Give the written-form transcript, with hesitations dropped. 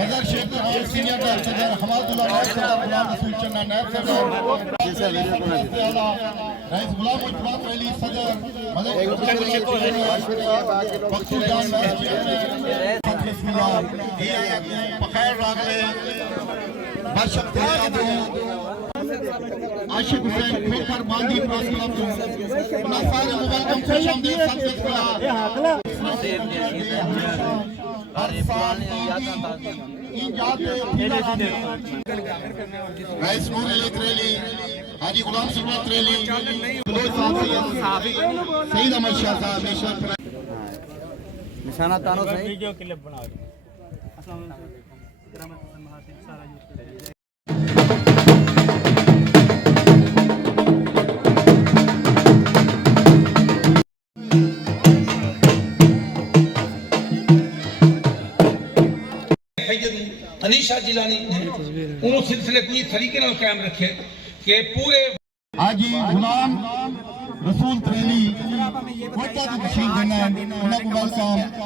नजर शेख और senior director हमादुल्लाह नायब सरदार गुलाम रसूल चन्ना नायब सरदार रईस गुलाम मुस्तफा अली सदर मलिक बख्तूर जान बिस्मिल्लाह बखैर रागले बशक आशिक हुसैन खोकर बांदी प्रेस क्लब तो मुनाफार मुबारक खुशामदीद रईस नूर अली त्रेली हाजी गुलाम सुल्तान त्रेली सईद अहमद शाह साहब निशाना तानो सही वीडियो क्लिप बना अनीशा जिलानी उन सिलसिले को ये तरीके ना कायम रखे कि पूरे हाजी गुलाम रसूल त्रेली कोटा की तशरीफ देना है उनको वेलकम